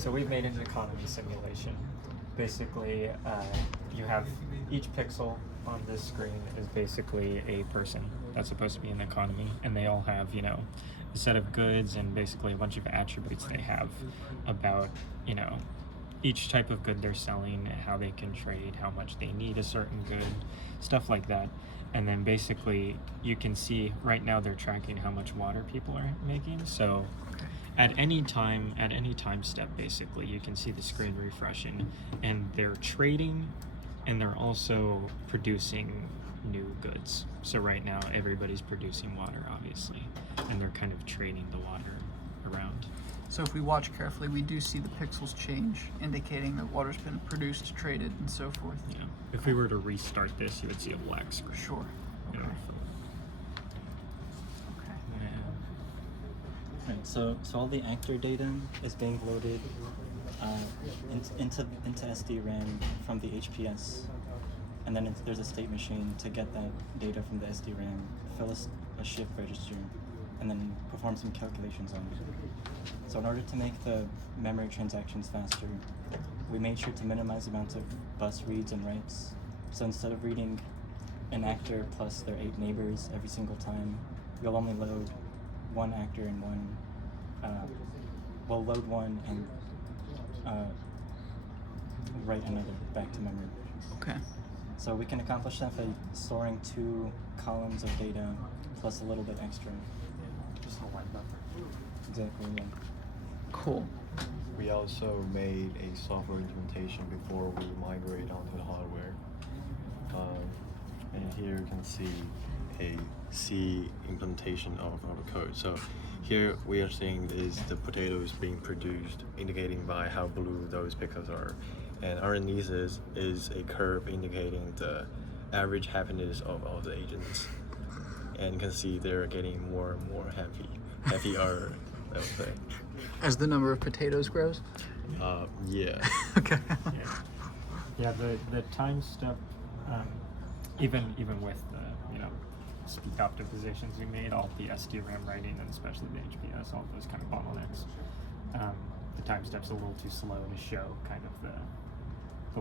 So we've made an economy simulation. Basically, you have each pixel on this screen is basically a person that's supposed to be in the economy, and they all have, a set of goods and basically a bunch of attributes they have about, each type of good they're selling, how they can trade, how much they need a certain good, stuff like that. And then basically you can see right now they're tracking how much water people are making. So at any time step, basically, you can see the screen refreshing, and they're trading, and they're also producing new goods. So right now, everybody's producing water, obviously, and they're kind of trading the water around. So if we watch carefully, we do see the pixels change, indicating that water's been produced, traded, and so forth. Yeah. If we were to restart this, you would see a black screen. Sure. Okay. Right, so all the actor data is being loaded into SD-RAM from the HPS, and then there's a state machine to get that data from the SD-RAM, fill a shift register, and then perform some calculations on it. So in order to make the memory transactions faster, we made sure to minimize the amount of bus reads and writes. So instead of reading an actor plus their 8 neighbors every single time, we'll only load one actor and we'll load one and write another back to memory. Okay. So we can accomplish that by storing 2 columns of data plus a little bit extra. Just a line buffer. Exactly, yeah. Cool. We also made a software implementation before we migrate onto the hardware. And here you can see a C implementation of our code. So here we are seeing is the potatoes being produced, indicating by how blue those pixels are. And underneath is a curve indicating the average happiness of all the agents. And you can see they're getting more and more happier, I would say. As the number of potatoes grows? Yeah. Okay. Yeah, the time step, even with the speed optimizations we made, all the SD-RAM writing and especially the HPS, all those kind of bottlenecks, the time step's a little too slow to show kind of the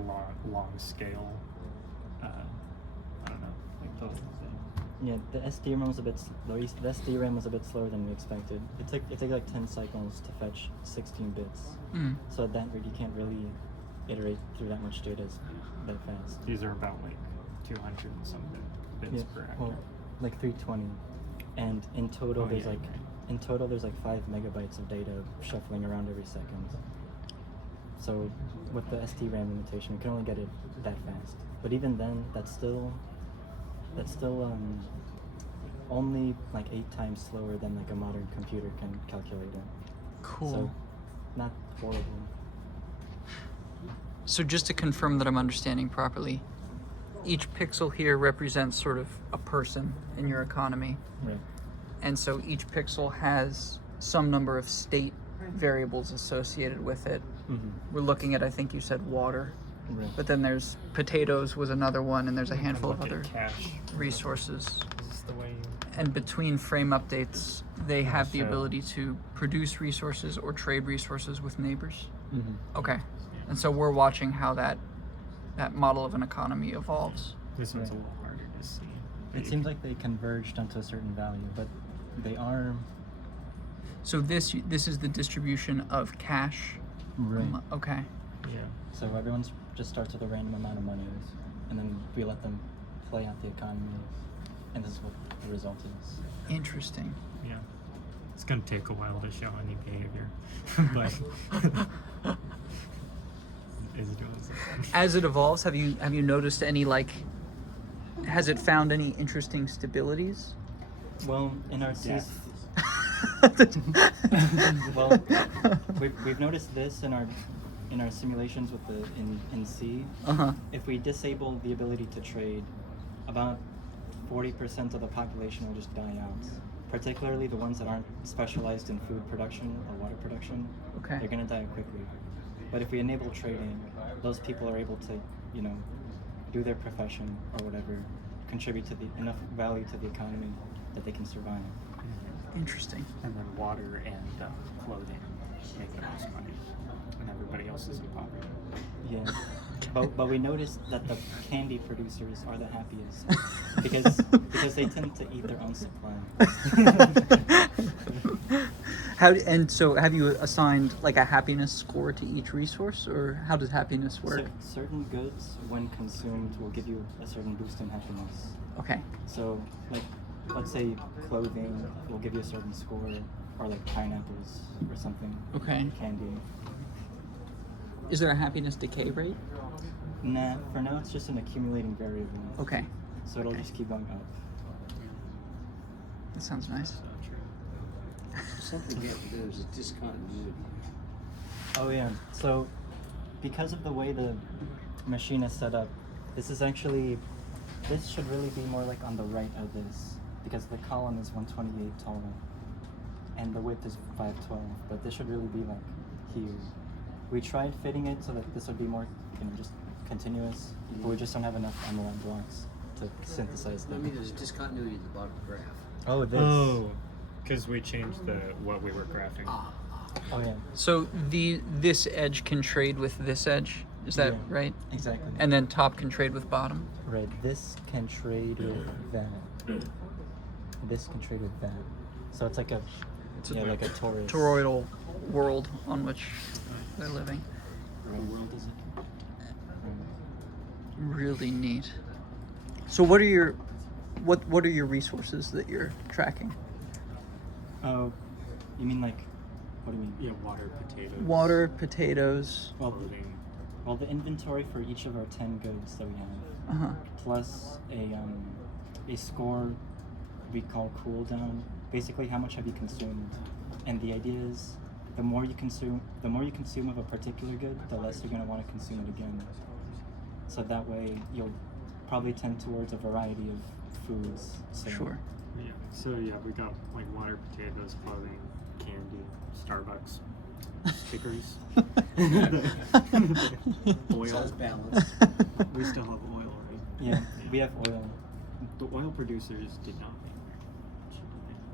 long scale. I don't know, like the Yeah, the SD-RAM was a bit slower than we expected. It took like 10 cycles to fetch 16 bits. So at that rate, you can't really iterate through that much data that fast. These are about like 200 and some bits per actor. Well, like 320, and in total there's like 5 megabytes of data shuffling around every second. So with the SD-RAM limitation, we can only get it that fast. But even then, that's still only like 8 times slower than like a modern computer can calculate it. Cool. So not horrible. So just to confirm that I'm understanding properly, each pixel here represents sort of a person in your economy. Right. And so each pixel has some number of state variables associated with it. Mm-hmm. We're looking at, I think you said water, Right. but then there's potatoes was another one, and there's a handful of Look at other cache. resources. Is this the way? And between frame updates, they have the So- ability to produce resources or trade resources with neighbors. Mm-hmm. Okay. And so we're watching how that model of an economy evolves. This one's a Right. little harder to see. It seems like they converged onto a certain value, but they are So this is the distribution of cash. right. Okay. Yeah. So everyone's just starts with a random amount of money, and then we let them play out the economy, and this is what the result is. Interesting. Yeah. It's gonna take a while to show any behavior, but it's doing something. As it evolves, have you noticed any has it found any interesting stabilities? Well, in our Death. well, we've noticed this in our simulations with in C. Uh-huh. If we disable the ability to trade, about 40% of the population will just die out. Particularly the ones that aren't specialized in food production or water production. Okay. They're gonna die quickly. But if we enable trading, those people are able to, do their profession or whatever, contribute to enough value to the economy that they can survive. Interesting. And then water and clothing make the most money. And then almost isn't popular. Yeah. But we noticed that the candy producers are the happiest because they tend to eat their own supply. So have you assigned like a happiness score to each resource, or how does happiness work? Certain goods, when consumed, will give you a certain boost in happiness. Okay. So, like, let's say clothing will give you a certain score, or like pineapples or something. Okay. Candy. Is there a happiness decay rate? Nah, for now it's just an accumulating variable. Okay. So it'll just keep going up. That sounds nice. Something there's a discontinuity. Oh yeah. So because of the way the machine is set up, this should really be more like on the right of this, because the column is 128 tall and the width is 512, but this should really be like here. We tried fitting it so that this would be more, just continuous, but we just don't have enough MLM blocks to synthesize I them. mean, there's a discontinuity at the bottom of the graph. Oh, this. Oh, because we changed what we were graphing. Oh yeah. So this edge can trade with this edge. Is that Yeah. right? Exactly. And then top can trade with bottom. Right. This can trade with that. This can trade with that. So it's like like a torus. Toroidal world on which they're living. What world is it? Really neat. So what are your resources that you're tracking? Oh, you mean like, what do you mean? Yeah, water, potatoes. Water, potatoes. Clothing. Well, the inventory for each of our 10 goods that we have, Uh-huh. plus a score we call cooldown. Basically, how much have you consumed? And the idea is, the more you consume of a particular good, the less you're going to want to consume it again. So that way, you'll probably tend towards a variety of foods. So Sure. Yeah. So yeah, we got like water, potatoes, clothing, candy, Starbucks, stickers, It's all oil. balanced. We still have oil, right? Yeah, we have oil. The oil producers did not make that.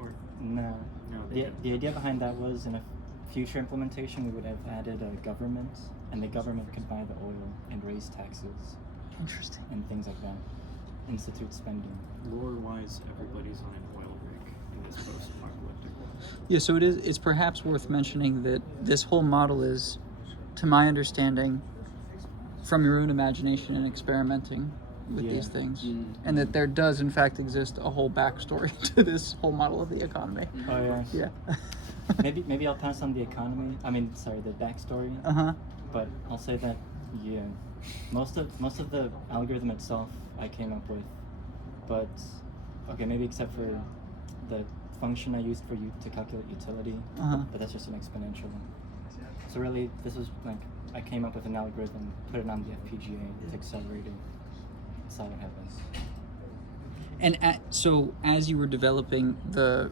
Or No. no, they The didn't. idea behind that was, in a future implementation, we would have added a government, and the government could buy the oil and raise taxes Interesting. and things like that. Institute spending. Lore-wise, everybody's on an oil rig in this post-apocalyptic world. Yeah, so it's perhaps worth mentioning that this whole model is, to my understanding, from your own imagination and experimenting with Yeah. these things, Mm. and that there does in fact exist a whole backstory to this whole model of the economy. Oh yeah. Yeah. maybe I'll pass on the economy. The backstory. Uh-huh. But I'll say that most of the algorithm itself I came up with, but okay, maybe except for the function I used for you to calculate utility, Uh-huh. but that's just an exponential. So really, this was like I came up with an algorithm, put it on the FPGA to accelerate it. That's how it happens. And so as you were developing the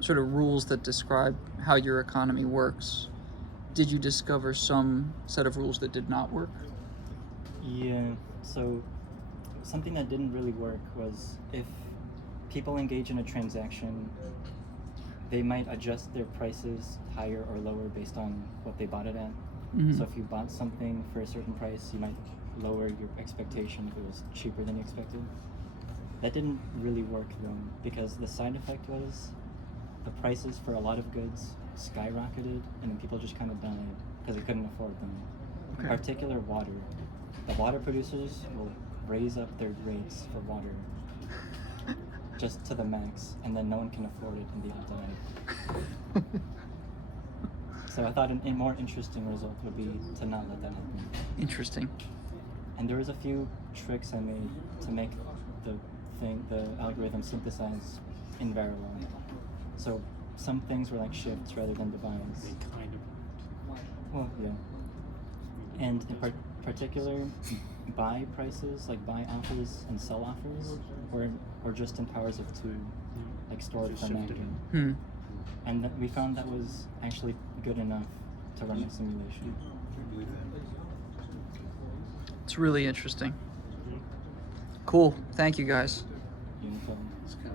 sort of rules that describe how your economy works, did you discover some set of rules that did not work? Yeah. So something that didn't really work was if people engage in a transaction, they might adjust their prices higher or lower based on what they bought it at. Mhm. So if you bought something for a certain price, you might lower your expectation if it was cheaper than you expected. That didn't really work though, because the side effect was the prices for a lot of goods skyrocketed, and then people just kind of died because they couldn't afford them. In Okay. particular, water. The water producers will raise up their rates for water just to the max, and then no one can afford it, and they all die. So I thought a more interesting result would be to not let that happen. Interesting. And there was a few tricks I made to make the algorithm synthesize in Verilog. So some things were like shifts rather than divides. They kind of worked. Well, yeah. And in particular, buy prices, like buy offers and sell offers, were just in powers of 2, like stored Just for shifted macro. it. And we found that was actually good enough to run a simulation. It's really interesting. Cool. Thank you guys. Uniform.